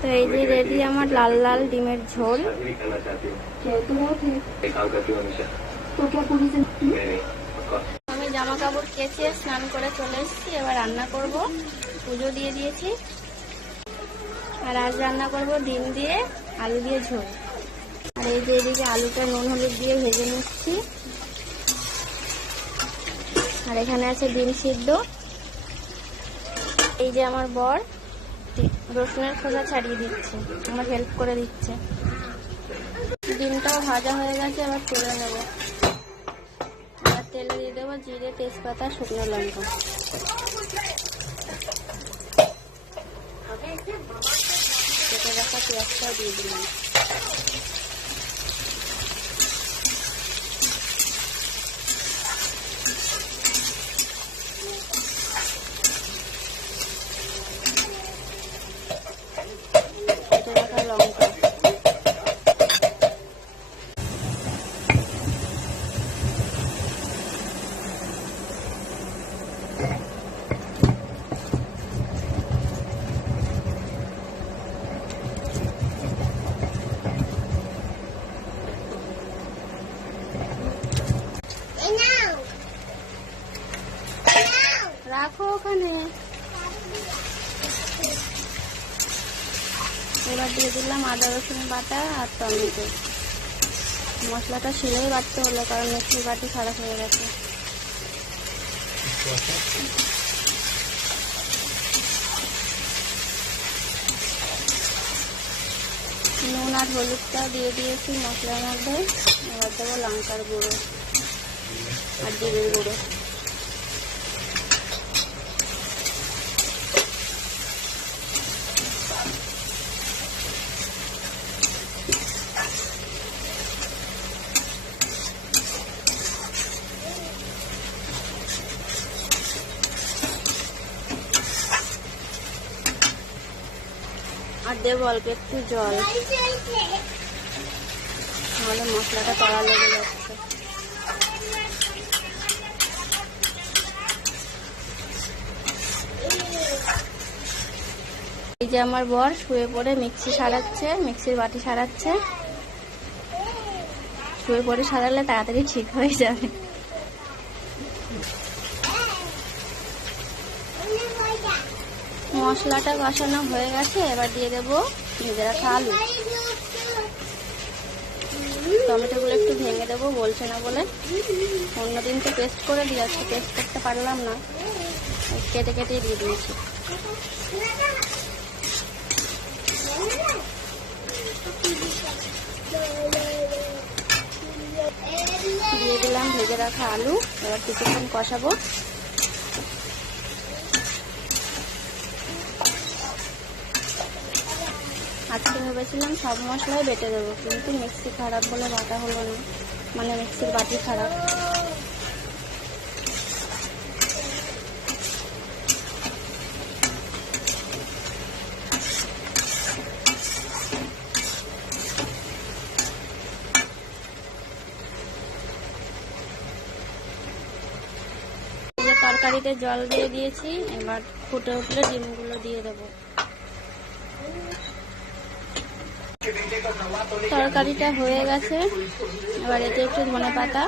তো এই যে রেডি আমার লাল লাল ডিমের ঝোল। আমি জামা কাপড় কেচে স্নান করে চলে এসেছি, এবার রান্না করব। পুজো দিয়ে দিয়েছি। আর আজ রান্না করব ডিম দিয়ে আলু দিয়ে ঝোল। আর এই যে এদিকে আলুটা নুন হলুদ দিয়ে ভেজে নিচ্ছি। আর এখানে আছে ডিম সিদ্ধ। এই যে আমার বর। রসুনের খোসা ছাড়িয়ে দিচ্ছে, আমার হেল্প করে দিচ্ছে। ডিমটাও ভাজা হয়ে গেছে, এবার তুলে নেব। আর তেলে দিয়ে দেবো জিরে, তেজপাতা, শুকনো লঙ্কা। কেটে রাখা পেঁয়াজটাও দিয়ে দিলাম কেটে রাখা লঙ্কা রাখো ওখানে। এবার দিয়ে দিলাম আদা, রসুন বাটা আর টমেটো। মশলাটা শিলেই বাটতে হলো, কারণ মিক্সির বাটি খারাপ হয়ে গেছে। নুন আর হলুদটা দিয়ে দিয়েছি মশলার মধ্যে। এবার দেবো লঙ্কার গুঁড়ো আর জিরের গুঁড়ো। আর দেবো অল্প একটু জল। নাহলে মশলাটা তলা লেগে যাচ্ছে। এই যে আমার বর শুয়ে পড়ে, মিক্সি সারাচ্ছে, মিক্সির বাটি সারাচ্ছে। শুয়ে পড়ে সারালে তাড়াতাড়ি ঠিক হয়ে যাবে। মশলাটা কষানো হয়ে গেছে, এবার দিয়ে দেবো ভেজে রাখা আলু। টমেটোগুলো একটু ভেঙে দেবো, বলছে না বলে। অন্যদিন তো পেস্ট করে দিয়ে পেস্ট করতে পারলাম না। কেটে কেটে দিয়ে দিয়েছি। দিয়ে দিলাম ভেজে রাখা আলু, এবার কিছুক্ষণ কষাবো আজকে ভেবেছিলাম সব মশলাই বেটে দেবো, কিন্তু মিক্সি খারাপ বলে বাটা হলো না। মানে মিক্সির বাটি খারাপ। তরকারিতে জল দিয়ে দিয়েছি, এবার ফুটে উঠলে ডিমগুলো দিয়ে দেবো। তরকারিটা হয়ে গেছে। এবার এতে একটু ধনে পাতা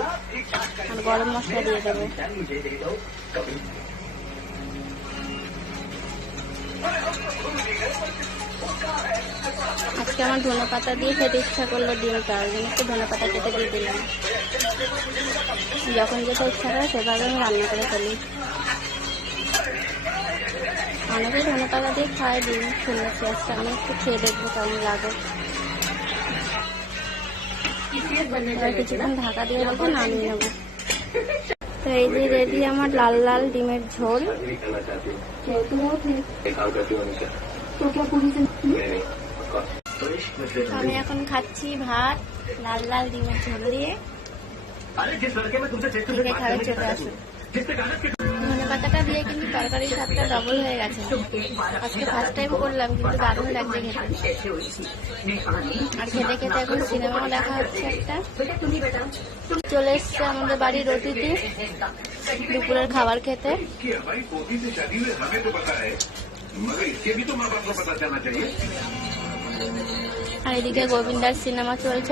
আর গরম মশলা দিয়ে দেবো। আজকে আমার ধনে পাতা দিয়ে খেতে ইচ্ছা করল ডিমটা, ওই জন্য একটু ধনে পাতা কেটে দিয়ে দিলাম। যখন যেটা ইচ্ছা করে সেভাবে আমি রান্না করে ফেলি। অনেকে ধনে পাতা দিয়ে খায়, ডিম শুনেছি। আজকে আমি একটু খেয়ে দেখব কেমন লাগে। কিছুক্ষণ ঢাকা দিয়ে রাখব নামিয়ে নেব। তো এই যে রেডি আমার লাল লাল ডিমের ঝোল। আমি এখন খাচ্ছি ভাত লাল লাল ডিমের ঝোল দিয়ে। চলে আসুন পাতাটা দিয়ে কিন্তু তরকারির স্বাদটা ডবল হয়ে গেছে। আজকে ফার্স্ট টাইম করলাম, কিন্তু দারুণ লাগছে খেতে। আর খেতে খেতে এখন সিনেমাও দেখা হচ্ছে একটা। চলে এসছে আমাদের বাড়ির অতিথি দুপুরের খাবার খেতে। আর এদিকে গোবিন্দার সিনেমা চলছে।